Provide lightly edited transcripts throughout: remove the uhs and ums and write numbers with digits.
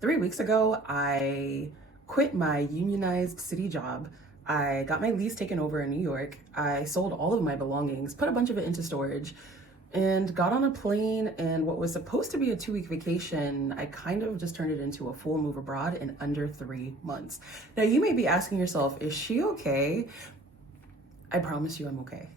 3 weeks ago, I quit my unionized city job. I got my lease taken over in New York. I sold all of my belongings, put a bunch of it into storage, and got on a plane. And what was supposed to be a 2 week vacation, I kind of just turned it into a full move abroad in under 3 months. Now, you may be asking yourself, is she okay? I promise you I'm okay.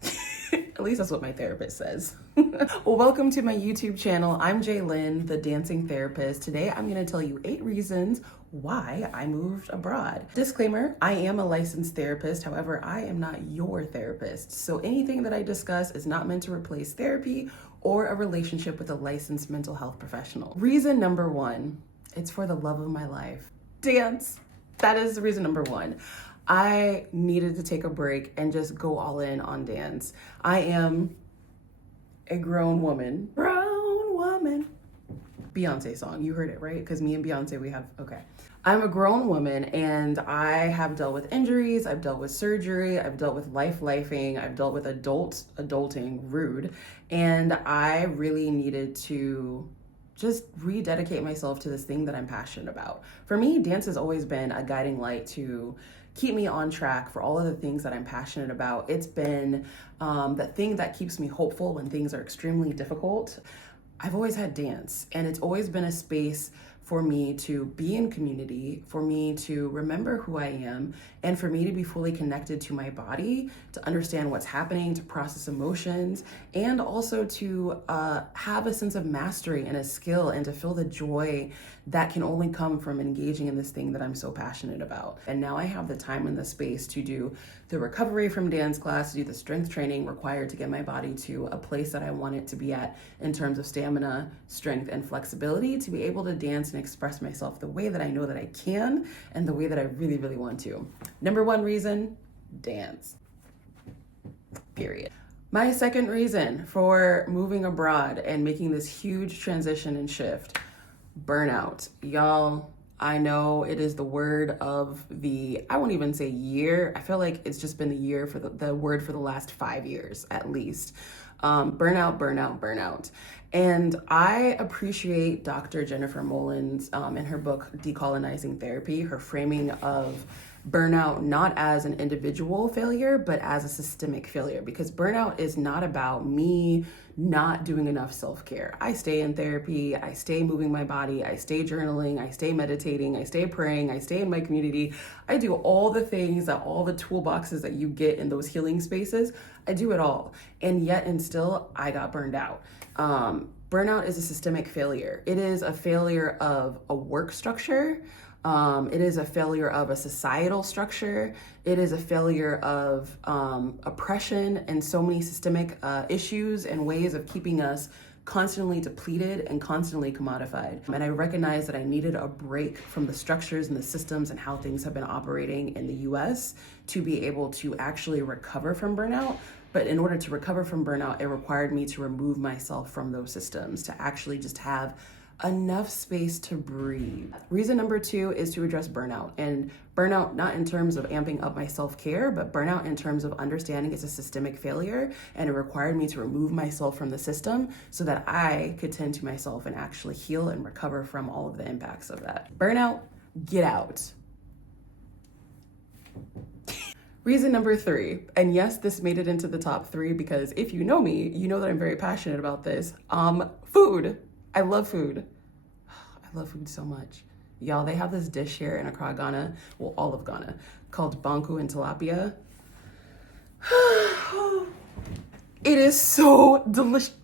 At least that's what my therapist says. Well, welcome to my YouTube channel. I'm Jaylyn, the dancing therapist. Today, I'm gonna tell you 8 reasons why I moved abroad. Disclaimer, I am a licensed therapist. However, I am not your therapist. So anything that I discuss is not meant to replace therapy or a relationship with a licensed mental health professional. Reason number 1, it's for the love of my life. Dance. That is reason number 1. I needed to take a break and just go all in on dance. I am a grown woman. Grown woman. Beyonce song. You heard it, right? Because me and Beyonce, okay. I'm a grown woman and I have dealt with injuries. I've dealt with surgery. I've dealt with lifing. I've dealt with adulting, rude. And I really needed to just rededicate myself to this thing that I'm passionate about. For me, dance has always been a guiding light to keep me on track for all of the things that I'm passionate about. It's been the thing that keeps me hopeful when things are extremely difficult. I've always had dance, and it's always been a space for me to be in community, for me to remember who I am, and for me to be fully connected to my body, to understand what's happening, to process emotions, and also to have a sense of mastery and a skill, and to feel the joy that can only come from engaging in this thing that I'm so passionate about. And now I have the time and the space to do the recovery from dance class, to do the strength training required to get my body to a place that I want it to be at in terms of stamina, strength, and flexibility, to be able to dance and express myself the way that I know that I can and the way that I really, really want to. Number 1 reason, dance. Period. My second reason for moving abroad and making this huge transition and shift, burnout. Y'all, I know it is the word of I won't even say year. I feel like it's just been the year for the word for the last 5 years at least. Burnout. And I appreciate Dr. Jennifer Mullins in her book, Decolonizing Therapy, her framing of burnout not as an individual failure, but as a systemic failure, because burnout is not about me not doing enough self-care. I stay in therapy, I stay moving my body, I stay journaling, I stay meditating, I stay praying, I stay in my community. I do all the things, that all the toolboxes that you get in those healing spaces. I do it all. And yet and still, I got burned out. Burnout is a systemic failure. It is a failure of a work structure. It is a failure of a societal structure. It is a failure of oppression and so many systemic issues and ways of keeping us constantly depleted and constantly commodified. And I recognized that I needed a break from the structures and the systems and how things have been operating in the US to be able to actually recover from burnout. But in order to recover from burnout, it required me to remove myself from those systems, to actually just have enough space to breathe. Reason number 2 is to address burnout. And burnout not in terms of amping up my self-care, but burnout in terms of understanding it's a systemic failure, and it required me to remove myself from the system so that I could tend to myself and actually heal and recover from all of the impacts of that. Burnout, get out. Reason number 3, and yes, this made it into the top 3 because if you know me, you know that I'm very passionate about this. Food. I love food. I love food so much. Y'all, they have this dish here in Accra, Ghana, well, all of Ghana, called banku and tilapia. It is so delicious.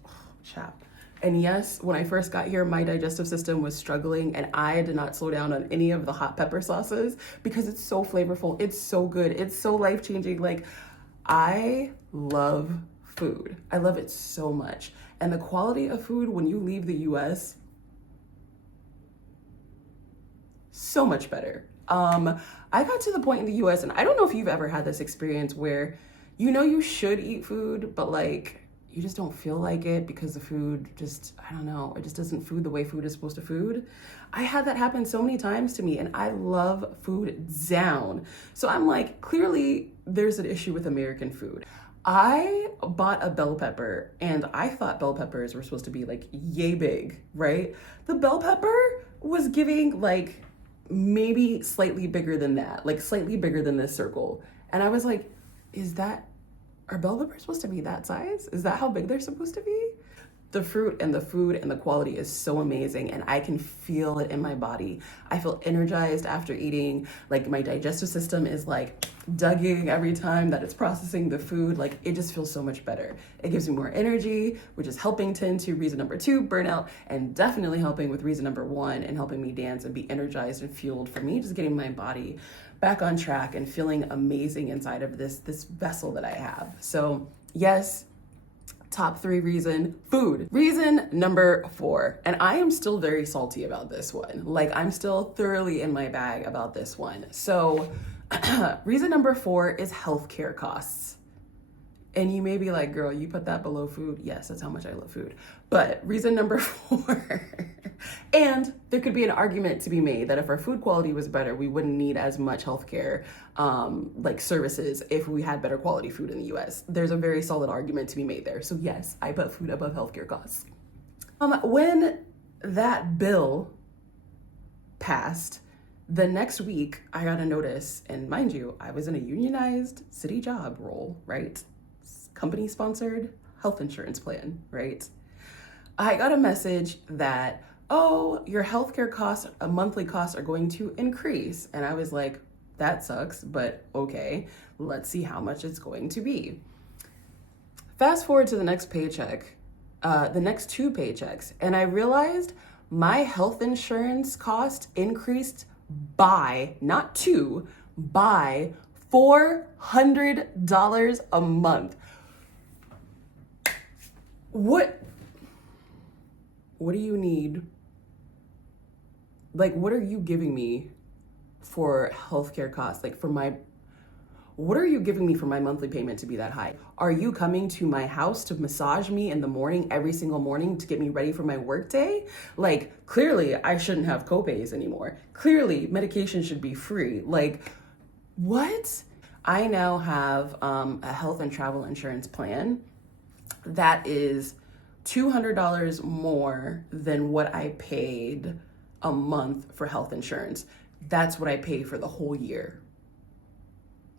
Chap. And yes, when I first got here, my digestive system was struggling and I did not slow down on any of the hot pepper sauces because it's so flavorful. It's so good. It's so life-changing. Like, I love food. I love it so much. And the quality of food when you leave the US, so much better. I got to the point in the US, and I don't know if you've ever had this experience where you know you should eat food, but like you just don't feel like it because the food just, I don't know, it just doesn't food the way food is supposed to food. I had that happen so many times to me, and I love food down. So I'm like, clearly there's an issue with American food. I bought a bell pepper and I thought bell peppers were supposed to be like yay big, right? The bell pepper was giving like maybe slightly bigger than that, like slightly bigger than this circle. And I was like, are bell peppers supposed to be that size? Is that how big they're supposed to be? The fruit and the food and the quality is so amazing, and I can feel it in my body. I feel energized after eating. Like my digestive system is like dugging every time that it's processing the food. Like it just feels so much better. It gives me more energy, which is helping tend to reason number 2, burnout, and definitely helping with reason number 1 and helping me dance and be energized and fueled for me, just getting my body back on track and feeling amazing inside of this vessel that I have. So yes, top 3 reason, food. Reason number 4, and I am still very salty about this one. Like I'm still thoroughly in my bag about this one. So reason number 4 is healthcare costs. And you may be like, girl, you put that below food. Yes, that's how much I love food. But reason number 4, and there could be an argument to be made that if our food quality was better, we wouldn't need as much healthcare like services if we had better quality food in the US. There's a very solid argument to be made there. So yes, I put food above healthcare costs. When that bill passed, the next week I got a notice, and mind you, I was in a unionized city job role, right? Company sponsored health insurance plan, right? I got a message that, oh, your healthcare costs, monthly costs are going to increase. And I was like, that sucks, but okay, let's see how much it's going to be. Fast forward to the next paycheck, the next 2 paychecks, and I realized my health insurance cost increased by, not 2, by $400 a month. What do you need? Like, what are you giving me for healthcare costs? Like what are you giving me for my monthly payment to be that high? Are you coming to my house to massage me in the morning, every single morning to get me ready for my workday? Like, clearly I shouldn't have copays anymore. Clearly medication should be free. Like, what? I now have a health and travel insurance plan that is $200 more than what I paid a month for health insurance. That's what I pay for the whole year.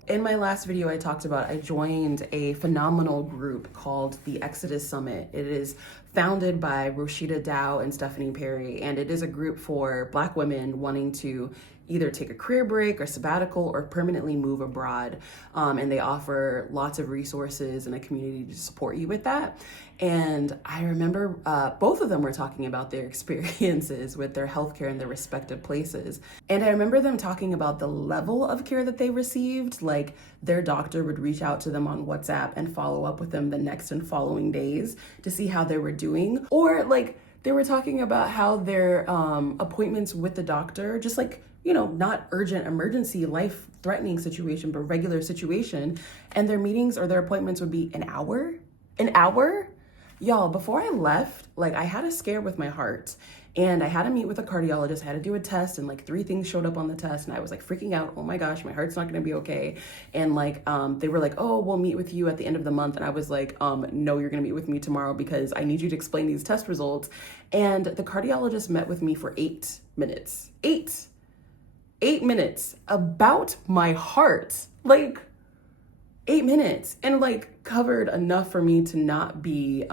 In my last video, I talked about I joined a phenomenal group called the Exodus Summit. It is founded by Roshida Dow and Stephanie Perry, and it is a group for Black women wanting to either take a career break or sabbatical or permanently move abroad. And they offer lots of resources and a community to support you with that. And I remember both of them were talking about their experiences with their healthcare in their respective places. And I remember them talking about the level of care that they received. Like their doctor would reach out to them on WhatsApp and follow up with them the next and following days to see how they were doing. Or like they were talking about how their appointments with the doctor, just like, you know, not urgent, emergency, life-threatening situation, but regular situation. And their meetings or their appointments would be an hour. An hour? Y'all, before I left, like I had a scare with my heart and I had to meet with a cardiologist. I had to do a test and like 3 things showed up on the test and I was like freaking out. Oh my gosh, my heart's not gonna be okay. And like, they were like, oh, we'll meet with you at the end of the month. And I was like, no, you're gonna meet with me tomorrow because I need you to explain these test results. And the cardiologist met with me for 8 minutes. 8 minutes about my heart, like 8 minutes, and like covered enough for me to not be,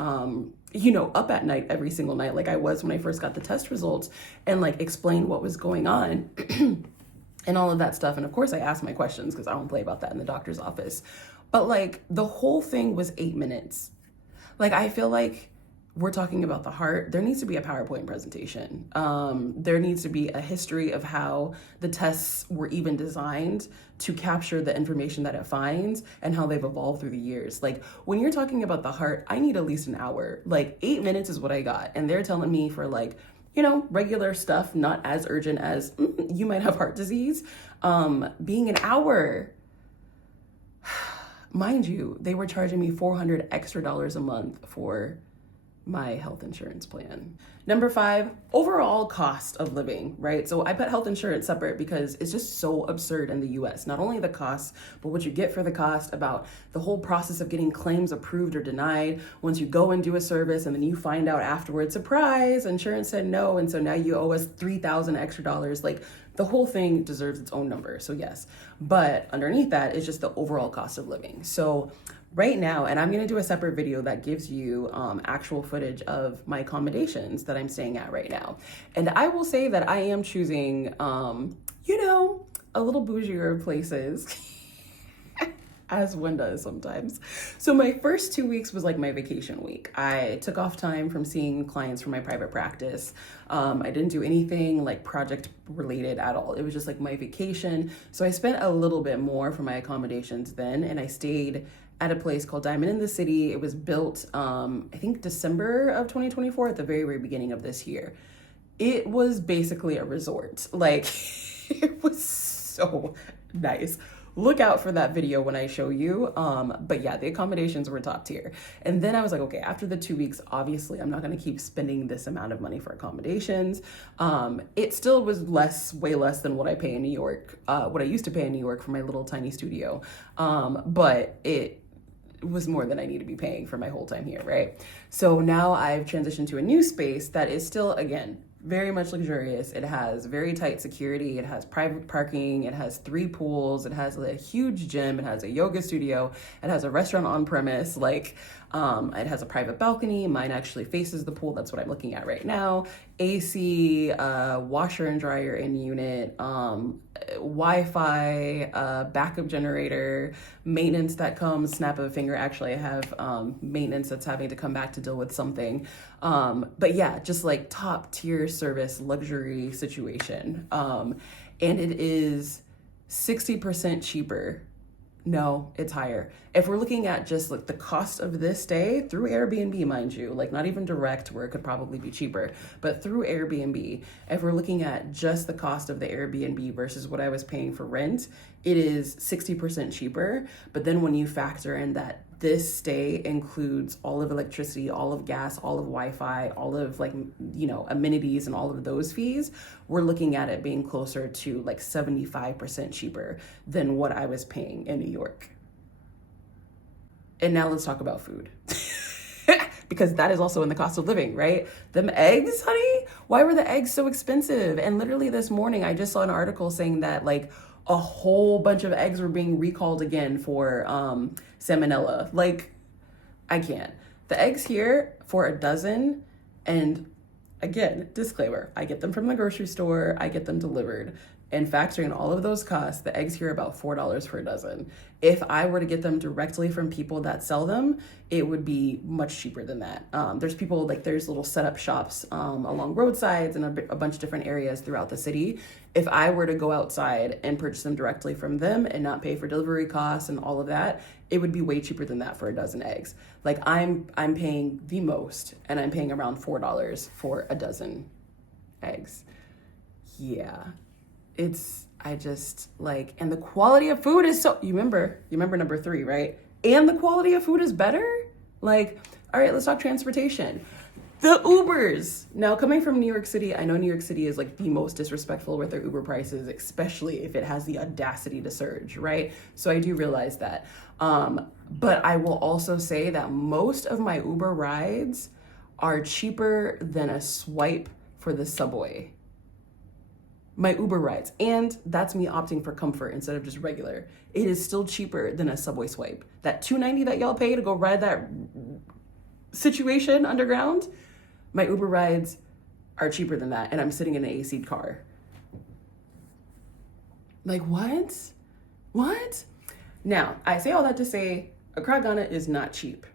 you know, up at night every single night like I was when I first got the test results, and like explain what was going on and all of that stuff. And of course I asked my questions because I don't play about that in the doctor's office. But like the whole thing was 8 minutes. Like I feel like we're talking about the heart, there needs to be a PowerPoint presentation. There needs to be a history of how the tests were even designed to capture the information that it finds and how they've evolved through the years. Like when you're talking about the heart, I need at least an hour. Like 8 minutes is what I got. And they're telling me for like, you know, regular stuff, not as urgent as you might have heart disease, being an hour. Mind you, they were charging me $400 extra a month for my health insurance plan. Number 5, overall cost of living, right? So I put health insurance separate because it's just so absurd in the US. Not only the costs, but what you get for the cost, about the whole process of getting claims approved or denied. Once you go and do a service and then you find out afterwards, surprise, insurance said no, and so now you owe us $3,000 extra dollars. Like, the whole thing deserves its own number, so yes. But underneath that is just the overall cost of living. So right now, and I'm gonna do a separate video that gives you actual footage of my accommodations that I'm staying at right now. And I will say that I am choosing, a little bougier places, as one does sometimes. So my first 2 weeks was like my vacation week. I took off time from seeing clients from my private practice. I didn't do anything like project related at all. It was just like my vacation. So I spent a little bit more for my accommodations then, and I stayed at a place called Diamond in the City. It was built, I think December of 2024, at the very, very beginning of this year. It was basically a resort. Like, it was so nice. Look out for that video when I show you. But yeah, the accommodations were top tier. And then I was like, okay, after the 2 weeks, obviously I'm not gonna keep spending this amount of money for accommodations. It still was way less than what I pay in New York, what I used to pay in New York for my little tiny studio. But it was more than I need to be paying for my whole time here, right? So now I've transitioned to a new space that is still, again, very much luxurious. It has very tight security. It has private parking. It has 3 pools. It has a huge gym. It has a yoga studio. It has a restaurant on premise. Like, it has a private balcony. Mine actually faces the pool. That's what I'm looking at right now. AC, washer and dryer in unit, Wi-Fi, backup generator, maintenance that comes, snap of a finger. Actually, I have maintenance that's having to come back to deal with something. But yeah, just like top tier service luxury situation. And it is 60% cheaper. No, it's higher. If we're looking at just like the cost of this stay through Airbnb, mind you, like not even direct where it could probably be cheaper, but through Airbnb, if we're looking at just the cost of the Airbnb versus what I was paying for rent, it is 60% cheaper. But then when you factor in that this stay includes all of electricity, all of gas, all of Wi-Fi, all of amenities and all of those fees, we're looking at it being closer to like 75% cheaper than what I was paying in New York. And now let's talk about food. Because that is also in the cost of living, right? Them eggs, honey, why were the eggs so expensive? And literally this morning, I just saw an article saying that like a whole bunch of eggs were being recalled again for salmonella. Like, I can't. The eggs here for a dozen, and again, disclaimer, I get them from the grocery store, I get them delivered. And factoring all of those costs, the eggs here are about $4 for a dozen. If I were to get them directly from people that sell them, it would be much cheaper than that. There's little setup shops along roadsides and a bunch of different areas throughout the city. If I were to go outside and purchase them directly from them and not pay for delivery costs and all of that, it would be way cheaper than that for a dozen eggs. Like I'm paying the most, and I'm paying around $4 for a dozen eggs. Yeah. And the quality of food is you remember number 3, right? And the quality of food is better? Like, all right, let's talk transportation. The Ubers. Now, coming from New York City, I know New York City is like the most disrespectful with their Uber prices, especially if it has the audacity to surge, right? So I do realize that. But I will also say that most of my Uber rides are cheaper than a swipe for the subway. My Uber rides, and that's me opting for comfort instead of just regular. It is still cheaper than a subway swipe. That $2.90 that y'all pay to go ride that situation underground, my Uber rides are cheaper than that, and I'm sitting in an AC car. Like, what? What? Now, I say all that to say, Accra, Ghana is not cheap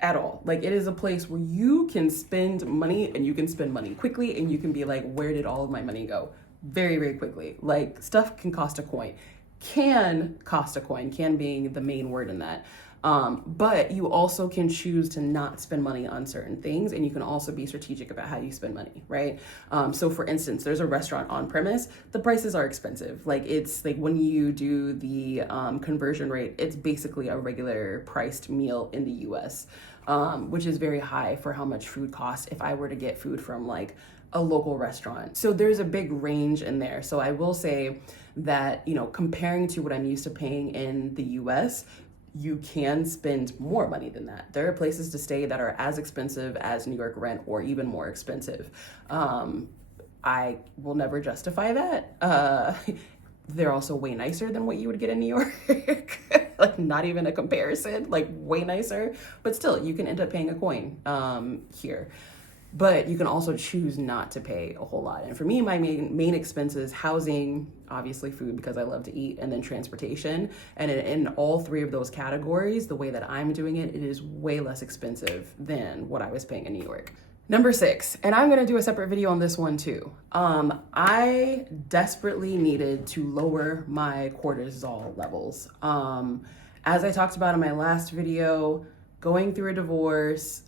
at all. Like, it is a place where you can spend money, and you can spend money quickly, and you can be like, where did all of my money go? Very, very quickly. Like, stuff can cost a coin. Can cost a coin, can being the main word in that. But you also can choose to not spend money on certain things, and you can also be strategic about how you spend money, right? So for instance, there's a restaurant on premise, the prices are expensive. Like, it's like when you do the conversion rate, it's basically a regular priced meal in the US. which is very high for how much food costs if I were to get food from like a local restaurant. So there's a big range in there. So I will say that, comparing to what I'm used to paying in the US, you can spend more money than that. There are places to stay that are as expensive as New York rent or even more expensive. I will never justify that. They're also way nicer than what you would get in New York. Like not even a comparison, like way nicer, but still you can end up paying a coin here. But you can also choose not to pay a whole lot. And for me, my main expenses, housing, obviously food because I love to eat, and then transportation. And in all three of those categories, the way that I'm doing it, it is way less expensive than what I was paying in New York. Number 6, and I'm gonna do a separate video on this one too. I desperately needed to lower my cortisol levels. As I talked about in my last video, going through a divorce,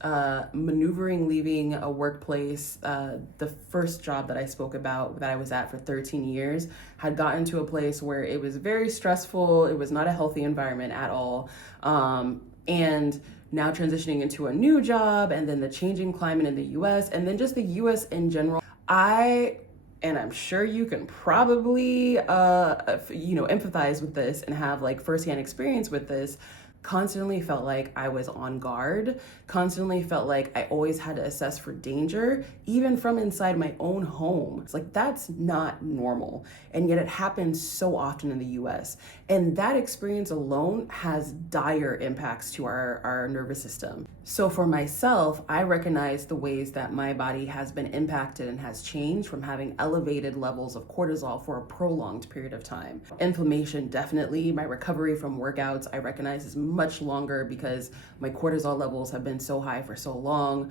maneuvering, leaving a workplace, the first job that I spoke about that I was at for 13 years, had gotten to a place where it was very stressful. It was not a healthy environment at all. And now transitioning into a new job, and then the changing climate in the US, and then just the US in general, and I'm sure you can probably, empathize with this and have like firsthand experience with this, constantly felt like I was on guard, constantly felt like I always had to assess for danger, even from inside my own home. It's like, that's not normal. And yet it happens so often in the US. And that experience alone has dire impacts to our nervous system. So for myself, I recognize the ways that my body has been impacted and has changed from having elevated levels of cortisol for a prolonged period of time. Inflammation, definitely. My recovery from workouts, I recognize is much longer because my cortisol levels have been so high for so long.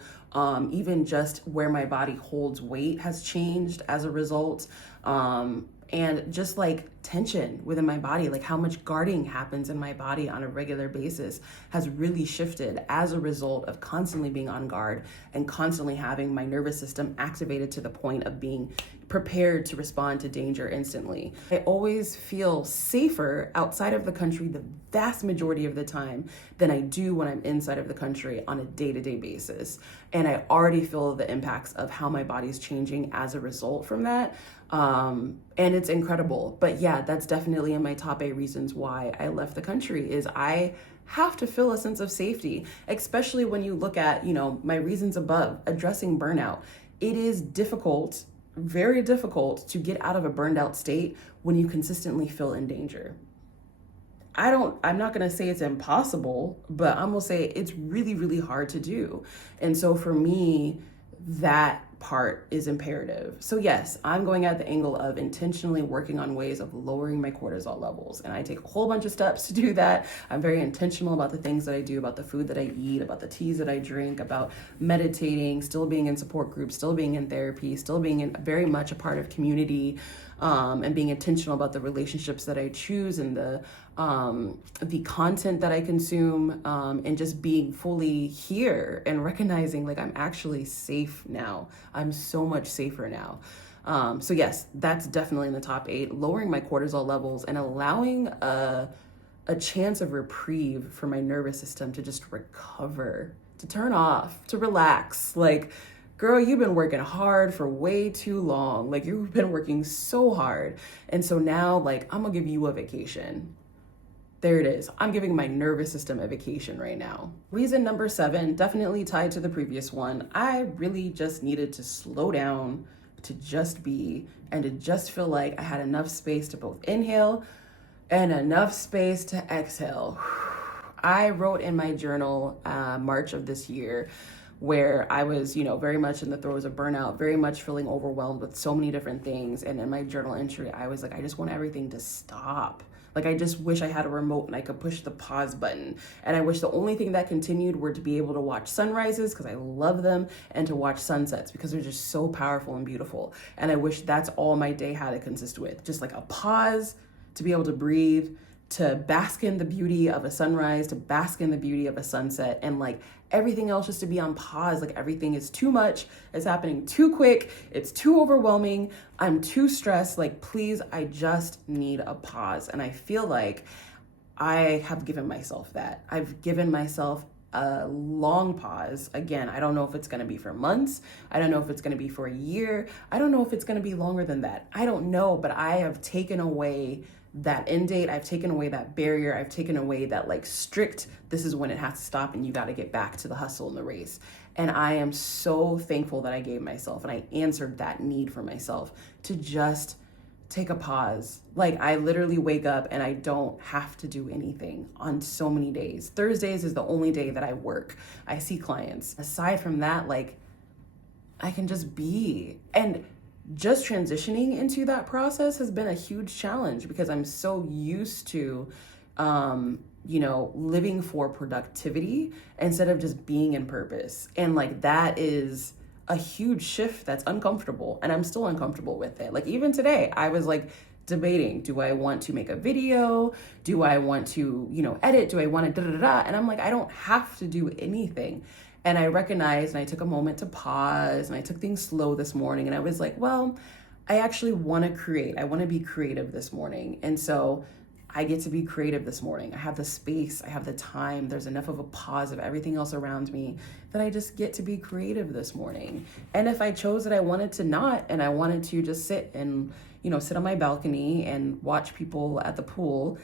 Even just where my body holds weight has changed as a result. And just like tension within my body, like how much guarding happens in my body on a regular basis has really shifted as a result of constantly being on guard and constantly having my nervous system activated to the point of being prepared to respond to danger instantly. I always feel safer outside of the country the vast majority of the time than I do when I'm inside of the country on a day-to-day basis. And I already feel the impacts of how my body's changing as a result from that. And it's incredible. But yeah, that's definitely in my top 8 reasons why I left the country, is I have to feel a sense of safety, especially when you look at, my reasons above, addressing burnout. It is difficult, very difficult, to get out of a burned out state when you consistently feel in danger. I'm not gonna say it's impossible, but I'm gonna say it's really, really hard to do. And so for me, that part is imperative. So yes, I'm going at the angle of intentionally working on ways of lowering my cortisol levels. And I take a whole bunch of steps to do that. I'm very intentional about the things that I do, about the food that I eat, about the teas that I drink, about meditating, still being in support groups, still being in therapy, still being very much a part of community, and being intentional about the relationships that I choose and the content that I consume, and just being fully here and recognizing like I'm actually safe now. I'm so much safer now. So yes, that's definitely in the top 8, lowering my cortisol levels and allowing a chance of reprieve for my nervous system to just recover, to turn off, to relax. Like, girl, you've been working hard for way too long. Like, you've been working so hard. And so now, like, I'm gonna give you a vacation. There it is. I'm giving my nervous system a vacation right now. Reason number 7, definitely tied to the previous one. I really just needed to slow down, to just be, and to just feel like I had enough space to both inhale and enough space to exhale. I wrote in my journal, March of this year, where I was, very much in the throes of burnout, very much feeling overwhelmed with so many different things. And in my journal entry, I was like, I just want everything to stop. Like, I just wish I had a remote and I could push the pause button. And I wish the only thing that continued were to be able to watch sunrises, because I love them, and to watch sunsets because they're just so powerful and beautiful. And I wish that's all my day had to consist with. Just like a pause to be able to breathe, to bask in the beauty of a sunrise, to bask in the beauty of a sunset, and like everything else just to be on pause. Like, everything is too much, it's happening too quick, it's too overwhelming, I'm too stressed. Like, please, I just need a pause. And I feel like I have given myself that. I've given myself a long pause. Again, I don't know if it's going to be for months. I don't know if it's going to be for a year. I don't know if it's going to be longer than that. I don't know, but I have taken away that end date. I've taken away that barrier. I've taken away that like strict, this is when it has to stop and you got to get back to the hustle and the race. And I am so thankful that I gave myself and I answered that need for myself to just take a pause. Like I literally wake up and I don't have to do anything on so many days. Thursdays is the only day that I work. I see clients. Aside from that, like I can just be. And just transitioning into that process has been a huge challenge because I'm so used to, living for productivity instead of just being in purpose. And like that is a huge shift that's uncomfortable, and I'm still uncomfortable with it. Like even today, I was like debating, do I want to make a video? Do I want to, edit? Do I want to da-da-da-da? And I'm like, I don't have to do anything. And I recognized, and I took a moment to pause, and I took things slow this morning, and I was like, well, I actually want to create. I want to be creative this morning. And so I get to be creative this morning. I have the space, I have the time. There's enough of a pause of everything else around me that I just get to be creative this morning. And if I chose that I wanted to not, and I wanted to just sit and, sit on my balcony and watch people at the pool,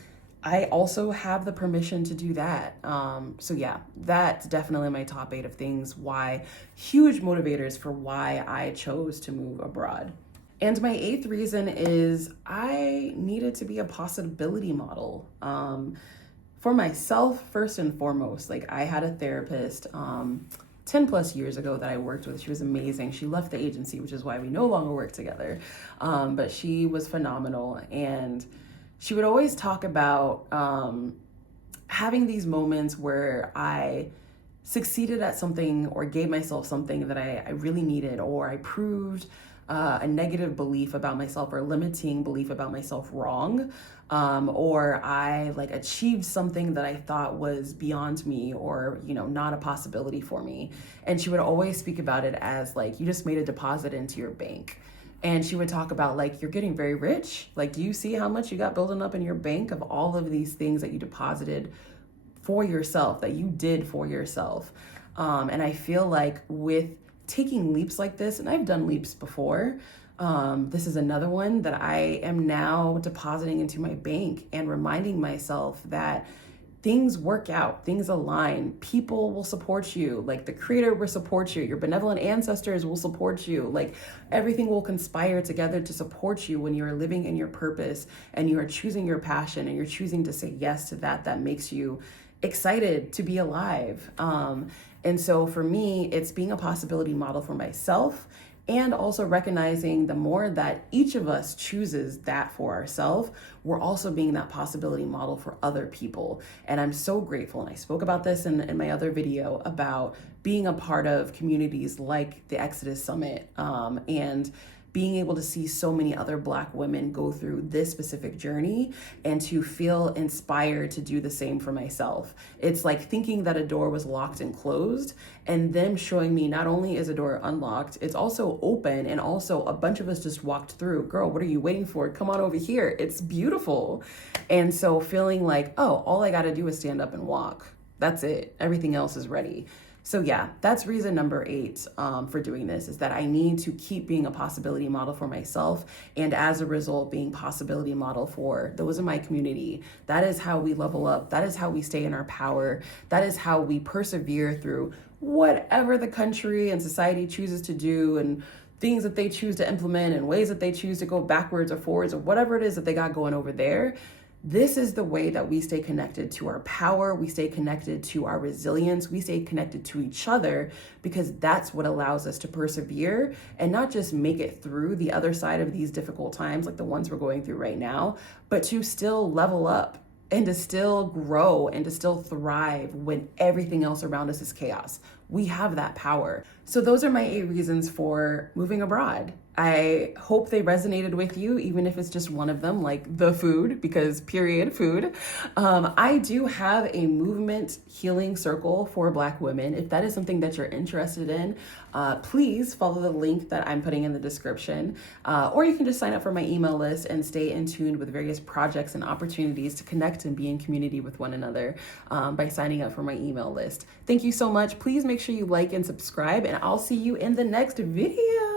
I also have the permission to do that. So yeah, that's definitely my top 8 of things, huge motivators for why I chose to move abroad. And my 8th reason is I needed to be a possibility model for myself, first and foremost. Like I had a therapist 10 plus years ago that I worked with. She was amazing. She left the agency, which is why we no longer work together. But she was phenomenal. And she would always talk about having these moments where I succeeded at something or gave myself something that I really needed, or I proved a negative belief about myself or limiting belief about myself wrong, or I like achieved something that I thought was beyond me or, not a possibility for me. And she would always speak about it as like, you just made a deposit into your bank. And she would talk about like, you're getting very rich. Like, do you see how much you got building up in your bank of all of these things that you deposited for yourself, that you did for yourself? And I feel like with taking leaps like this, and I've done leaps before, this is another one that I am now depositing into my bank and reminding myself that things work out, things align, people will support you, like the creator will support you, your benevolent ancestors will support you, like everything will conspire together to support you when you're living in your purpose and you are choosing your passion and you're choosing to say yes to that makes you excited to be alive. And so for me, it's being a possibility model for myself, and also recognizing the more that each of us chooses that for ourselves, we're also being that possibility model for other people. And I'm so grateful. And I spoke about this in my other video about being a part of communities like the Exodus Summit, and being able to see so many other Black women go through this specific journey and to feel inspired to do the same for myself. It's like thinking that a door was locked and closed, and them showing me not only is a door unlocked, it's also open, and also a bunch of us just walked through. Girl, what are you waiting for? Come on over here. It's beautiful. And so feeling like, oh, all I gotta do is stand up and walk. That's it. Everything else is ready. So yeah, that's reason number 8 for doing this, is that I need to keep being a possibility model for myself, and as a result, being possibility model for those in my community. That is how we level up. That is how we stay in our power. That is how we persevere through whatever the country and society chooses to do, and things that they choose to implement, and ways that they choose to go backwards or forwards, or whatever it is that they got going over there. This is the way that we stay connected to our power, we stay connected to our resilience, we stay connected to each other, because that's what allows us to persevere and not just make it through the other side of these difficult times like the ones we're going through right now, but to still level up and to still grow and to still thrive when everything else around us is chaos. We have that power. So those are my 8 reasons for moving abroad. I hope they resonated with you, even if it's just one of them, like the food, because period, food. I do have a movement healing circle for Black women. If that is something that you're interested in, please follow the link that I'm putting in the description. Or you can just sign up for my email list and stay in tune with various projects and opportunities to connect and be in community with one another by signing up for my email list. Thank you so much. Please make sure you like and subscribe, and I'll see you in the next video.